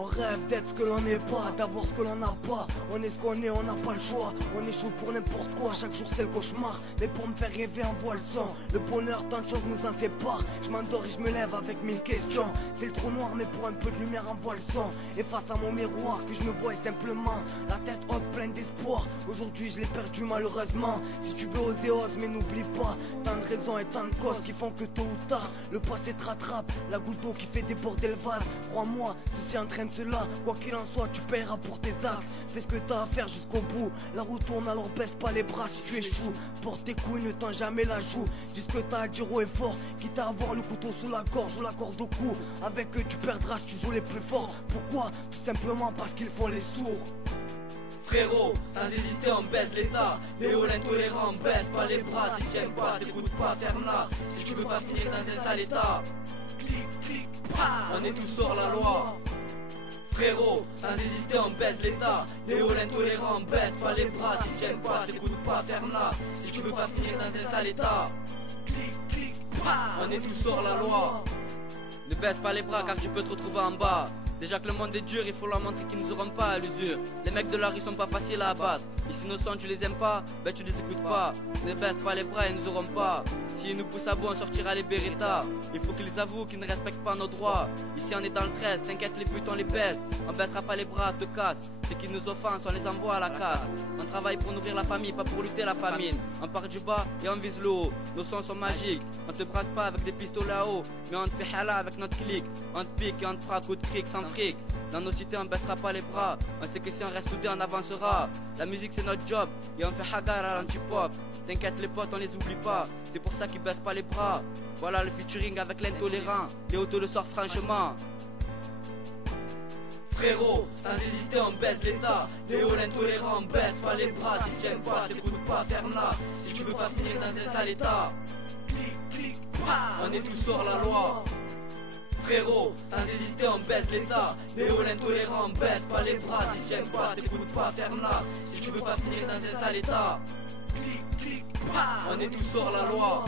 On rêve d'être ce que l'on n'est pas, d'avoir ce que l'on n'a pas. On est ce qu'on est, on n'a pas le choix. On est chaud pour n'importe quoi, chaque jour c'est le cauchemar. Mais pour me faire rêver envoie le sang. Le bonheur, tant de choses nous en séparent. Je m'endors et je me lève avec 1000 questions. C'est le trou noir mais pour un peu de lumière envoie le sang. Et face à mon miroir que je me vois simplement la tête haute pleine d'espoir. Aujourd'hui je l'ai perdu malheureusement. Si tu veux oser ose mais n'oublie pas. Tant de raisons et tant de causes qui font que tôt ou tard le passé te rattrape. La goutte d'eau qui fait déborder le vase. Crois-moi, ceci entraîne cela. Quoi qu'il en soit tu paieras pour tes actes. Fais ce que t'as à faire jusqu'au bout. La roue tourne alors baisse pas les bras si tu échoues. Porte tes couilles, ne tends jamais la joue. Dis ce que t'as à dire haut et fort. Quitte à avoir le couteau sous la gorge ou la corde au cou. Avec eux tu perdras si tu joues les plus forts. Pourquoi? Tout simplement parce qu'ils font les sourds. Frérot, sans hésiter on baisse l'état. Léo l'intolérant, baisse pas les bras. Si t'aimes pas, t'écoutes pas, terna. Si tu veux pas finir dans un sale état, clic, clic, on est tous hors la loi. Frérot, sans hésiter on baisse l'état. Léo l'intolérant, baisse pas les bras. Si t'aimes pas, t'écoutes pas, terna. Si tu veux pas finir dans un sale état, clic, clic, on est tous hors la loi. Ne baisse pas les bras car tu peux te retrouver en bas. Déjà que le monde est dur, il faut leur montrer qu'ils nous auront pas à l'usure. Les mecs de la rue sont pas faciles à abattre. Et si nos sons tu les aimes pas, ben tu les écoutes pas. Ne baisse pas les bras, ils nous auront pas. S'ils nous poussent à bout, on sortira les Beretta. Il faut qu'ils avouent qu'ils ne respectent pas nos droits. Ici on est dans le 13, t'inquiète les putes on les baisse. On baissera pas les bras, te casse. Ceux qui nous offensent, on les envoie à la casse. On travaille pour nourrir la famille, pas pour lutter la famine. On part du bas et on vise le haut. Nos sons sont magiques. On te braque pas avec des pistolets à eau, mais on te fait hala avec notre clic. On te pique et on te fera coup de cric sans fric. Dans nos cités on baissera pas les bras. On sait que si on reste soudés on avancera. La musique c'est notre job et on fait hagar à l'anti-pop. T'inquiète les potes on les oublie pas. C'est pour ça qu'ils baissent pas les bras. Voilà le featuring avec l'intolérant. Léo te le sort franchement. Frérot, sans hésiter on baisse l'état. Léo l'intolérant, baisse pas les bras. Si t'aimes pas, t'écoutes pas, terna. Si tu veux pas finir dans un sale état, clic, clic, on est tous hors la loi. Frérot, sans hésiter on baisse l'état. Léo l'intolérant, baisse pas les bras. Si t'aimes pas, t'écoutes pas, terna. Si tu veux pas finir dans un sale état, clic, clic, on est tous hors la loi.